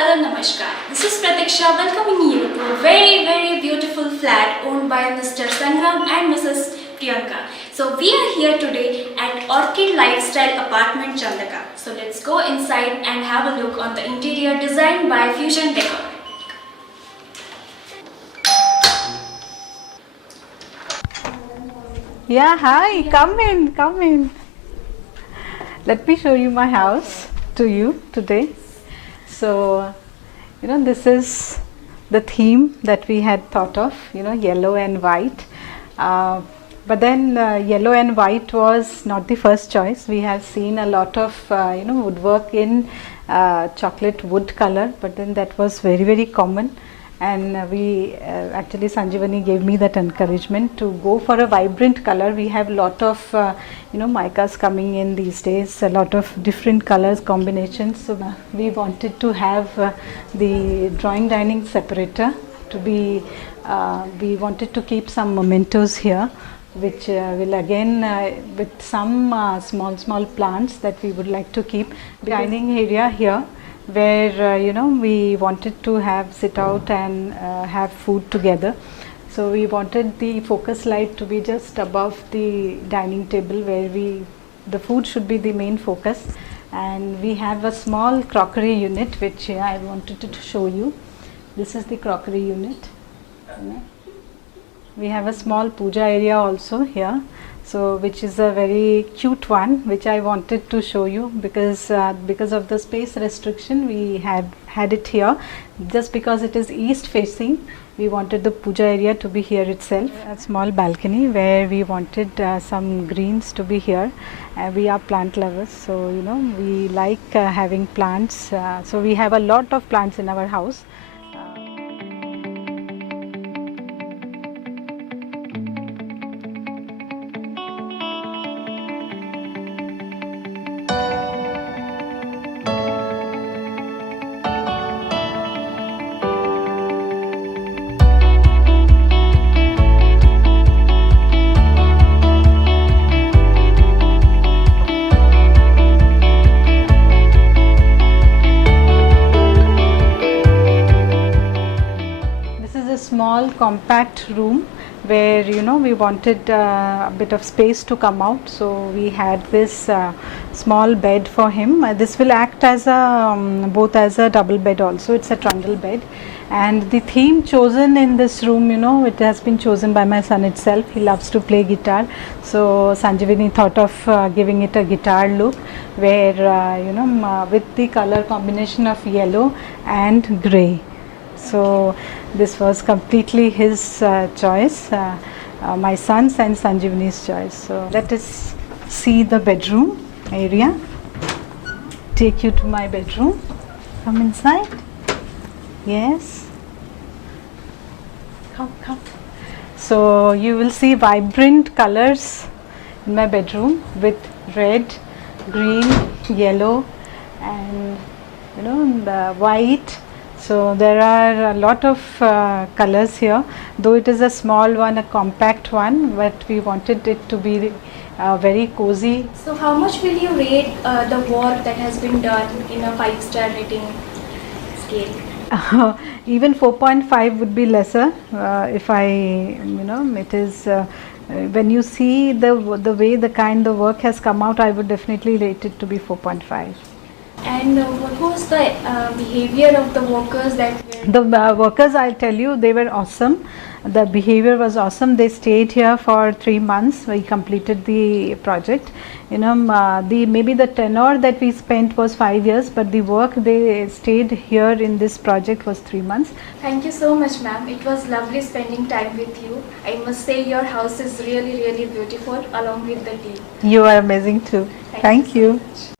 hello, namaskar. This is Pratiksha welcoming you to a very beautiful flat owned by Mr. Sangram and Mrs. Priyanka. So we are here today at Orchid Lifestyle Apartment Chandaka. So let's go inside and have a look on the interior designed by Fusion Decor. Yeah, hi, come in. Let me show you my house to you today. So, this is the theme that we had thought of, yellow and white. But then yellow and white was not the first choice. We have seen a lot of, woodwork in chocolate wood color, but then that was very common. And actually Sanjivani gave me that encouragement to go for a vibrant color. We have lot of micas coming in these days, a lot of different colors combinations. So we wanted to have the drawing dining separator to be, we wanted to keep some mementos here, which will again with some small plants that we would like to keep. Dining area here, where we wanted to have sit out and have food together. So we wanted the focus light to be just above the dining table, where the food should be the main focus. And we have a small crockery unit which I wanted to show you. This is the crockery unit. We have a small puja area also here, so which is a very cute one, which I wanted to show you because of the space restriction we had it here. Just because it is east facing, we wanted the puja area to be here itself. A small balcony where we wanted some greens to be here. We are plant lovers, so we like having plants. So we have a lot of plants in our house. Small compact room where we wanted a bit of space to come out, so we had this small bed for him. This will act as a both as a double bed also. It's a trundle bed, and the theme chosen in this room, it has been chosen by my son itself. He loves to play guitar, so Sanjivani thought of giving it a guitar look, where with the color combination of yellow and grey. So this was completely his choice, my son's and Sanjivani's choice. So let us see the bedroom area. Take you to my bedroom. Come inside. Yes. Come. So you will see vibrant colors in my bedroom with red, green, yellow, and the white. So there are a lot of colors here, though it is a small one, a compact one, but we wanted it to be very cozy. So how much will you rate the work that has been done in a 5-star rating scale? Even 4.5 would be lesser if it is when you see the way the work has come out, I would definitely rate it to be 4.5. And what was the behavior of the workers that were? The workers, I'll tell you, they were awesome. The behavior was awesome. They stayed here for 3 months. We completed the project. Maybe the tenure that we spent was 5 years, but the work they stayed here in this project was 3 months. Thank you so much, ma'am. It was lovely spending time with you. I must say your house is really beautiful along with the team. You are amazing too. Thank you. So much.